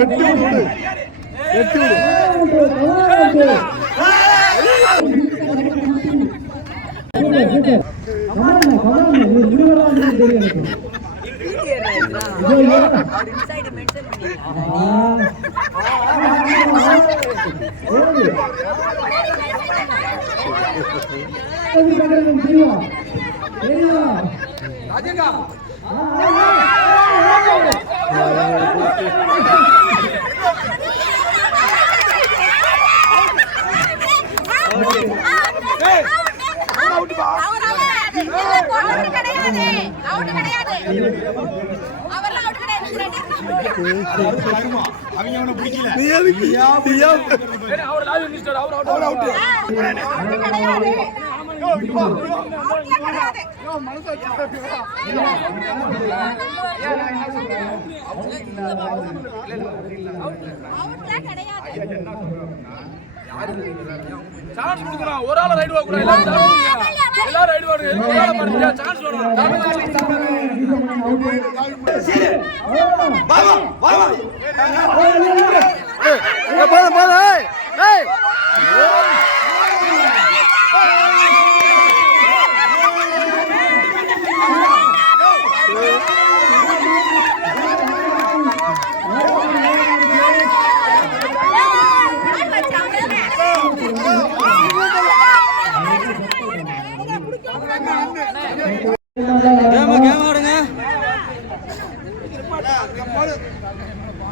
எட்டி விடு. எட்டி விடு. இன்சைடு ஏன் சான்ஸ் கொடுக்கணும். ஒரு ஆள் ரைடு வாங்க எல்லாரும் chance கொடுங்க. எல்லாரும் ரைடு வாங்க ஒரு ஆள் பாருங்க சான்ஸ் வேணும் ஏய், போதும் போதும் ஏய் ஏய்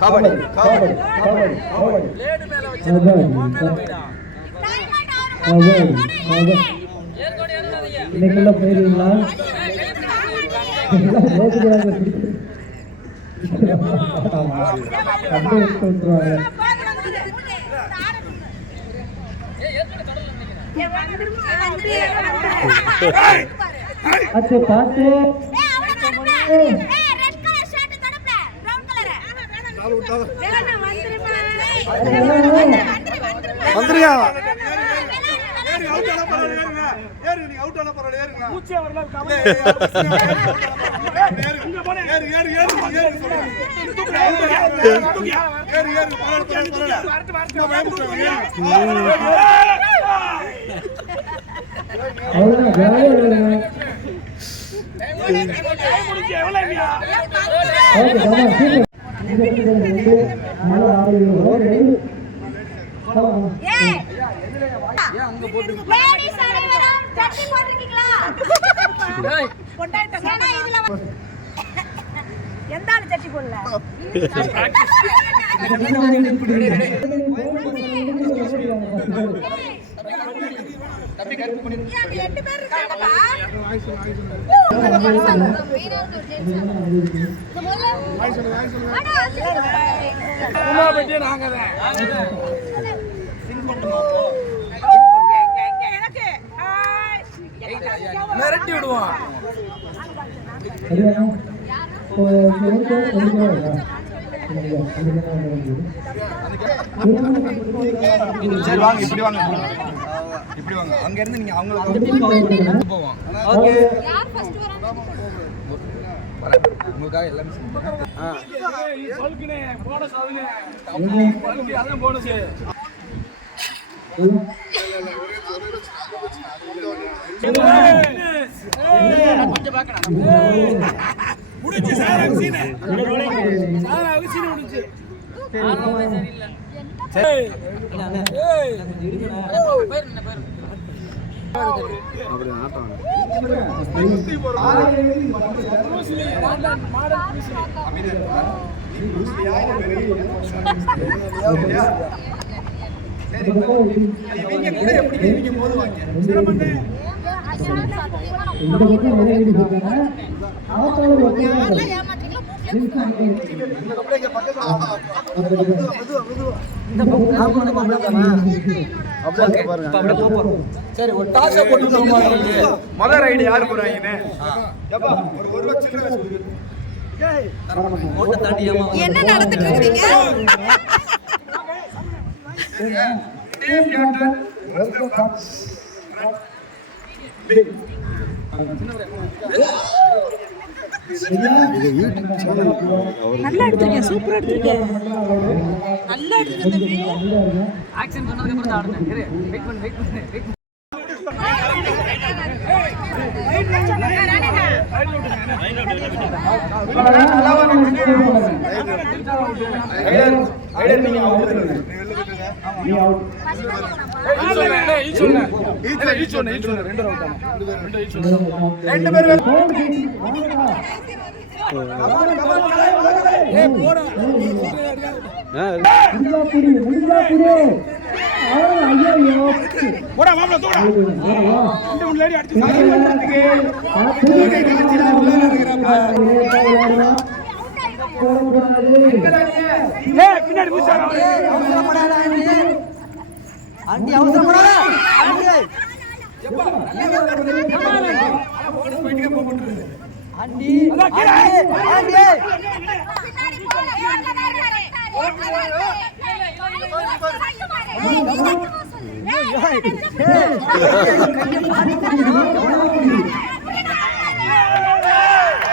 கபடி கபடி லேடு மேல வச்சு உன் மேல போயிடா ஏற்கனவே எழுதாதீங்க இன்னைக்குள்ள போயிருவீங்களா அப்படியே எடுத்து விட்டுருவாங்க அச்சே பார்த்து வரட்டு அவ்வளோதான் ஜாலியாக விளையாடுங்க முடிச்சு எவ்வளவு ஓகே கமான் சூப்பர் இந்த இடத்துல வந்து மழை ஆடுது ஓகே எந்த ஆளு சட்டி போடல எட்டு பேர் இருக்காங்கப்பா நாங்க தான் மிரட்டி ஓகே ஓகே சரி வாங்க இப்படி வாங்க. இப்படி வாங்க. அங்க இருந்து நீங்க அவங்களுக்கு போவோம். உங்களுக்காக எல்லாமே செஞ்சேன். பல்குனே போனஸ் ஆகுங்க. அதான் போனஸ் முடிச்சு சார் அகசீனு சார் முடிச்சு ஏய் மாடல் மாடல் இந்த பக்கம் நிறைய இருக்காங்க ஆத்தாவில் சரி ஒரு டாஸ் போட்டு மொத ரைடு யாரு போறாங்கன்னு ஒரு ஒரு லட்சம் என்ன நடந்துட்டு இருக்கீங்க? நல்லா எடுத்திருக்கேன் சூப்பரா எடுத்திருக்கேன் நல்லா எடுத்திருக்கேன் தம்பி ஆக்சன் சொன்னதுக்கு அப்புறம் தான் ஆடுனேன் இரு வெயிட் பண்ணு வெயிட் பண்ணு வெயிட் பண்ணு ஈச் ஈச் சொன்னேன் ரெண்டு பேரும் முடிஞ்சாப்புடி பின்னாடி புடிச்சாரா கபடி கபடி சொல்லுங்கப்பா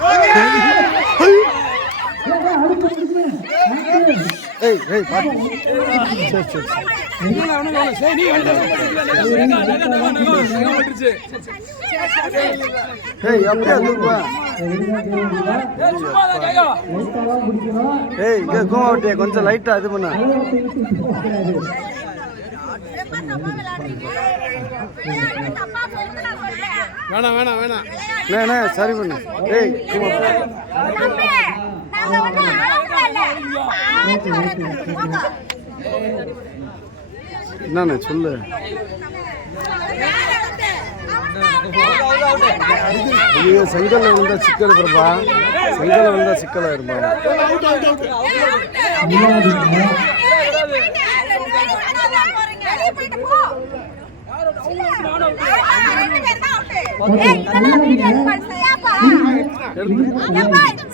நீங்களே வெளில போங்க போட போங்க நான் ஏய் அப்படியே ஏய் இங்க கொஞ்சம் லைட்டா இது பண்ண வேணாம் வேணாம் வேணாம். அண்ணே சரி பண்ணு. ஏய் என்னண்ணே சொல்லு. ஐயோ செங்கல்ல விழுந்தா சிக்கல் இருப்பா செங்கல்ல விழுந்தா சிக்கலா இருப்பா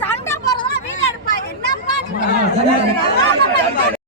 சண்டை போறதெல்லாம் வீடு எடுப்பா என்னப்பா?